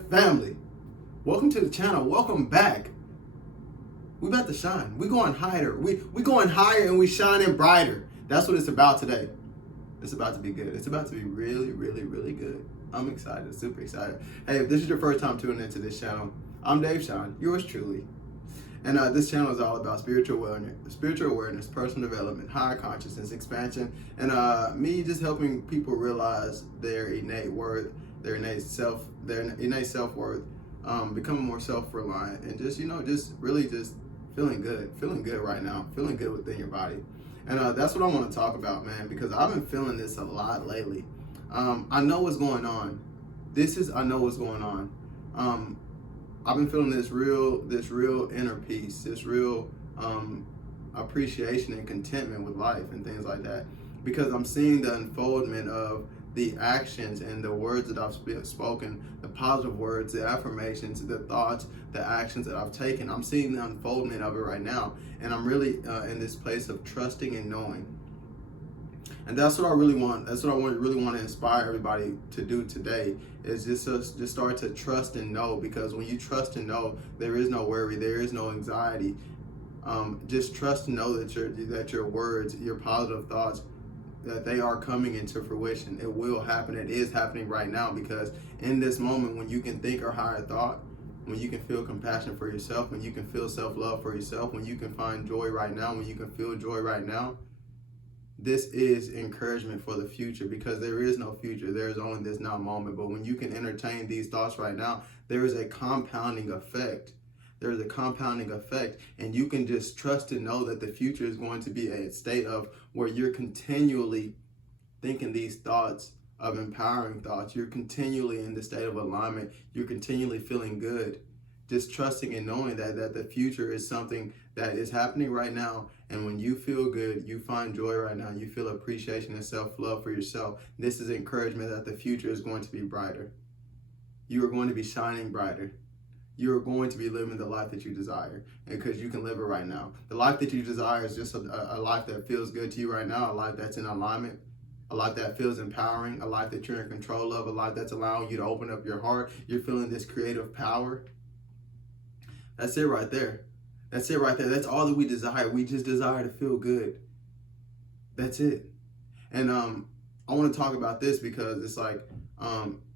family. Welcome to the channel. Welcome back. We about to shine. We going higher. We going higher and we shining brighter. That's what it's about today. It's about to be good. It's about to be really, really, really good. I'm excited. Super excited. Hey, if this is your first time tuning into this channel, I'm Dave Shine, yours truly. And this channel is all about spiritual awareness, personal development, higher consciousness, expansion, and me just helping people realize their innate worth, their innate self-worth, becoming more self-reliant, and just really feeling good right now, feeling good within your body. And that's what I want to talk about, man, because I've been feeling this a lot lately. I know what's going on. I know what's going on. I've been feeling this real inner peace, this real appreciation and contentment with life and things like that, because I'm seeing the unfoldment of the actions and the words that I've spoken, the positive words, the affirmations, the thoughts, the actions that I've taken. I'm seeing the unfoldment of it right now, and I'm really in this place of trusting and knowing. And that's what I really want. That's what I really want to inspire everybody to do today, is just start to trust and know. Because when you trust and know, there is no worry, there is no anxiety. Just trust and know that your words, your positive thoughts, that they are coming into fruition. It will happen. It is happening right now, because in this moment, when you can think a higher thought, when you can feel compassion for yourself, when you can feel self-love for yourself, when you can find joy right now, when you can feel joy right now, this is encouragement for the future, because there is no future. There is only this now moment. But when you can entertain these thoughts right now, there is a compounding effect. There is a compounding effect, and you can just trust and know that the future is going to be a state of where you're continually thinking these thoughts of empowering thoughts. You're continually in the state of alignment. You're continually feeling good. Just trusting and knowing that the future is something that is happening right now. And when you feel good, you find joy right now, you feel appreciation and self-love for yourself. This is encouragement that the future is going to be brighter. You are going to be shining brighter. You're going to be living the life that you desire, because you can live it right now. The life that you desire is just a life that feels good to you right now, a life that's in alignment, a life that feels empowering, a life that you're in control of, a life that's allowing you to open up your heart. You're feeling this creative power. That's it right there. That's it right there. That's all that we desire. We just desire to feel good. That's it. And I want to talk about this because it's like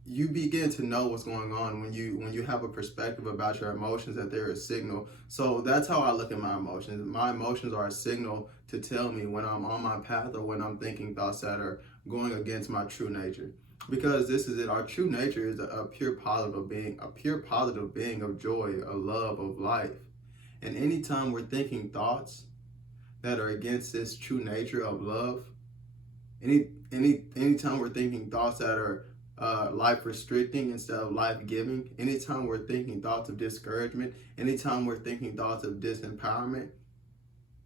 you begin to know what's going on when you have a perspective about your emotions, that they're a signal. So that's how I look at my emotions. My emotions are a signal to tell me when I'm on my path or when I'm thinking thoughts that are going against my true nature. Because this is it. Our true nature is a pure positive being of joy, of love, of life. And anytime we're thinking thoughts that are against this true nature of love, anytime we're thinking thoughts that are life restricting instead of life giving, anytime we're thinking thoughts of discouragement, anytime we're thinking thoughts of disempowerment,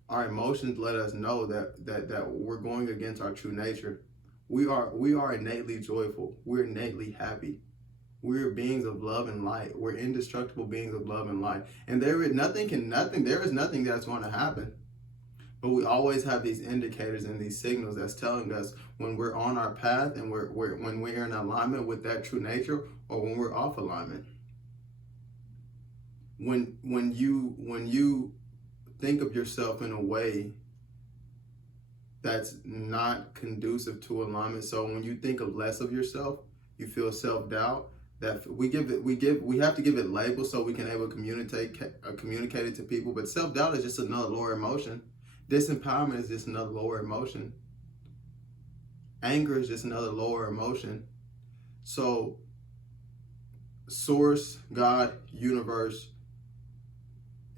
our emotions let us know that we're going against our true nature. We are innately joyful. We're innately happy. We're beings of love and light. We're indestructible beings of love and light. And there is nothing that's going to happen. But we always have these indicators and these signals that's telling us when we're on our path and when we're in alignment with that true nature, or when we're off alignment. When you think of yourself in a way that's not conducive to alignment. So when you think of less of yourself, you feel self-doubt. That we have to give it labels so we can able to communicate it to people. But self-doubt is just another lower emotion. Disempowerment is just another lower emotion. Anger is just another lower emotion. So source, God, universe,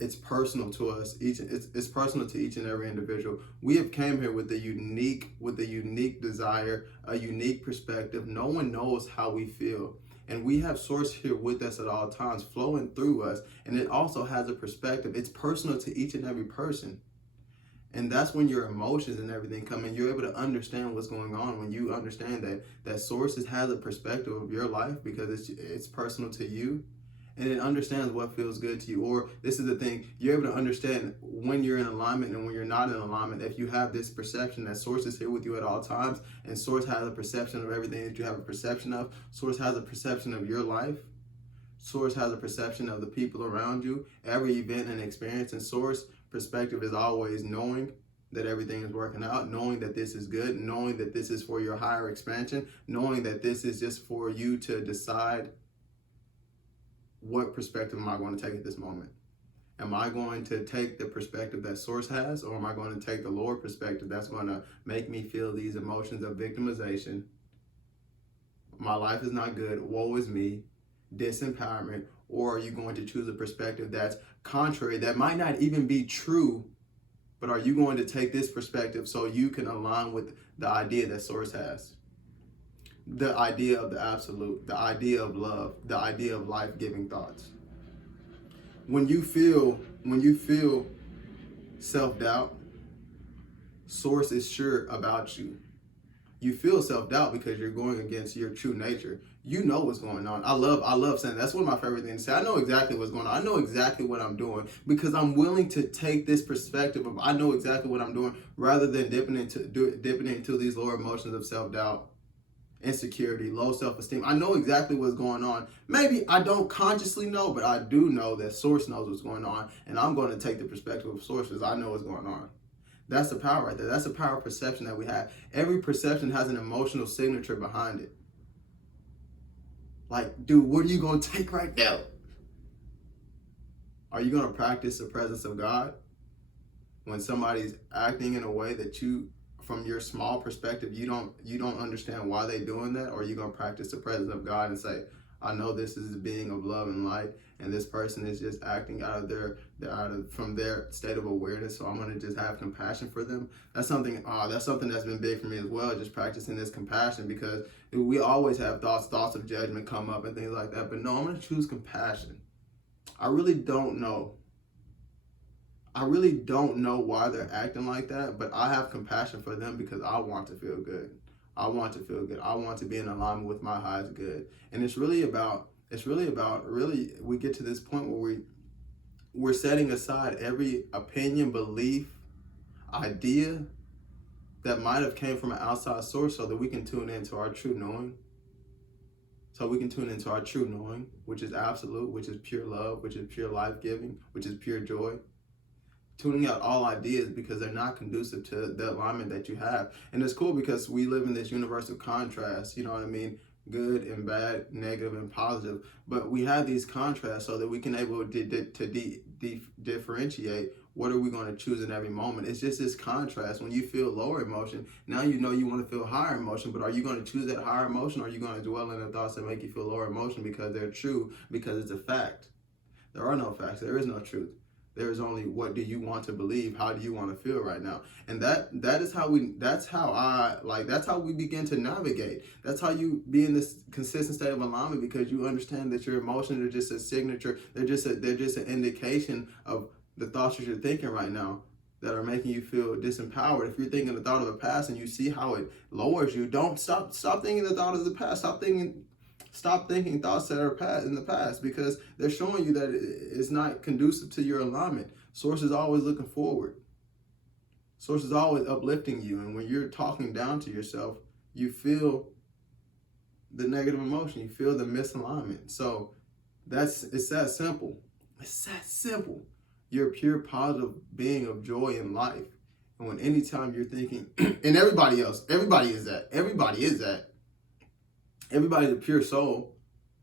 it's personal to us. It's personal to each and every individual. We have came here with a unique desire, a unique perspective. No one knows how we feel. And we have source here with us at all times, flowing through us. And it also has a perspective. It's personal to each and every person. And that's when your emotions and everything come in. You're able to understand what's going on when you understand that source has a perspective of your life, because it's personal to you. And it understands what feels good to you. Or this is the thing, you're able to understand when you're in alignment and when you're not in alignment. If you have this perception that source is here with you at all times, and source has a perception of everything that you have a perception of, source has a perception of your life, Source has a perception of the people around you, every event and experience. And source perspective is always knowing that everything is working out, knowing that this is good, knowing that this is for your higher expansion, knowing that this is just for you to decide, what perspective am I going to take at this moment? Am I going to take the perspective that source has, or am I going to take the lower perspective that's going to make me feel these emotions of victimization? My life is not good, woe is me, disempowerment. Or are you going to choose a perspective that's contrary, that might not even be true, but are you going to take this perspective so you can align with the idea that source has? The idea of the absolute, the idea of love, the idea of life-giving thoughts. When you feel self-doubt, source is sure about you. You feel self-doubt because you're going against your true nature. You know what's going on. I love saying that's one of my favorite things to say. I know exactly what's going on. I know exactly what I'm doing because I'm willing to take this perspective of I know exactly what I'm doing rather than dipping into these lower emotions of self-doubt, insecurity, low self-esteem. I know exactly what's going on. Maybe I don't consciously know, but I do know that source knows what's going on, and I'm going to take the perspective of source because I know what's going on. That's the power right there. That's the power of perception that we have. Every perception has an emotional signature behind it. Like, dude, what are you going to take right now? Are you going to practice the presence of God when somebody's acting in a way that you, from your small perspective, you don't understand why they're doing that? Or are you going to practice the presence of God and say, I know this is a being of love and light, and this person is just acting from their state of awareness, so I'm going to just have compassion for them. That's something that's been big for me as well, just practicing this compassion, because we always have thoughts of judgment come up and things like that, but no, I'm going to choose compassion. I really don't know why they're acting like that, but I have compassion for them because I want to feel good. I want to feel good. I want to be in alignment with my highest good. And it's really about we get to this point where we're setting aside every opinion, belief, idea that might have came from an outside source so that we can tune into our true knowing. So we can tune into our true knowing, which is absolute, which is pure love, which is pure life-giving, which is pure joy. Tuning out all ideas because they're not conducive to the alignment that you have. And it's cool because we live in this universe of contrast, you know what I mean? Good and bad, negative and positive. But we have these contrasts so that we can able to differentiate what are we going to choose in every moment. It's just this contrast. When you feel lower emotion, now you know you want to feel higher emotion, but are you going to choose that higher emotion, or are you going to dwell in the thoughts that make you feel lower emotion because they're true, because it's a fact? There are no facts. There is no truth. There is only what do you want to believe? How do you want to feel right now? And that's how we begin to navigate. That's how you be in this consistent state of alignment, because you understand that your emotions are just a signature. They're just an indication of the thoughts that you're thinking right now that are making you feel disempowered. If you're thinking the thought of the past and you see how it lowers you, don't stop thinking the thought of the past. Stop thinking thoughts that are in the past, because they're showing you that it's not conducive to your alignment. Source is always looking forward. Source is always uplifting you. And when you're talking down to yourself, you feel the negative emotion. You feel the misalignment. So it's that simple. It's that simple. You're a pure positive being of joy in life. And when anytime you're thinking, and everybody is that. Everybody's a pure soul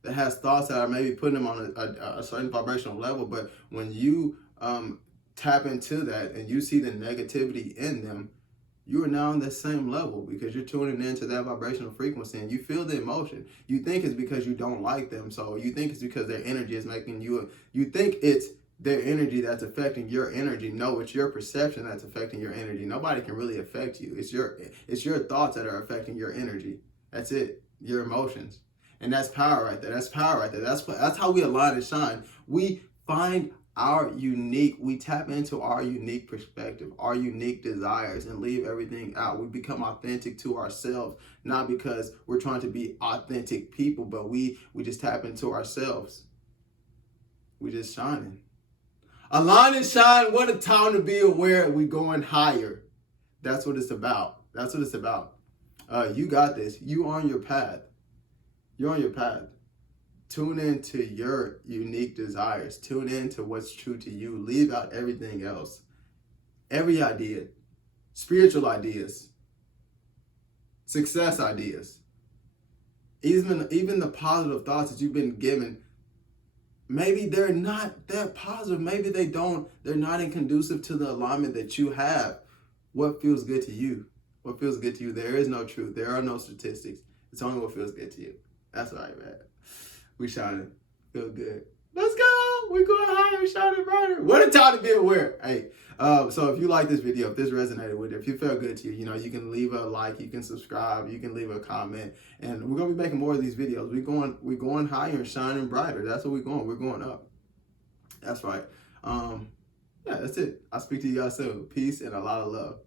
that has thoughts that are maybe putting them on a certain vibrational level. But when you tap into that and you see the negativity in them, you are now on the same level, because you're tuning into that vibrational frequency and you feel the emotion. You think it's because you don't like them. So you think it's because their energy is making you think it's their energy that's affecting your energy. No, it's your perception that's affecting your energy. Nobody can really affect you. It's your thoughts that are affecting your energy. That's it. Your emotions. And that's power right there. That's how we align and shine. We tap into our unique perspective, our unique desires, and leave everything out. We become authentic to ourselves, not because we're trying to be authentic people, but we just tap into ourselves. We just shining. Align and shine. What a time to be aware. We going higher. That's what it's about. You got this. You on your path. You're on your path Tune into your unique desires. Tune into what's true to you. Leave out everything else. Every idea, spiritual ideas, success ideas, even the positive thoughts that you've been given, maybe they're not that positive. Maybe they're not in conducive to the alignment that you have. What feels good to you? What feels good to you? There is no truth. There are no statistics. It's only what feels good to you. That's right, man. We shining. Feel good. Let's go. We're going higher, shining brighter. What a time to be aware. Hey, so if you like this video, if this resonated with you, if you felt good to you, you can leave a like, you can subscribe, you can leave a comment, and we're gonna be making more of these videos. We're going higher and shining brighter. That's what we're going. We're going up. That's right. Yeah, that's it. I'll speak to you guys soon. Peace and a lot of love.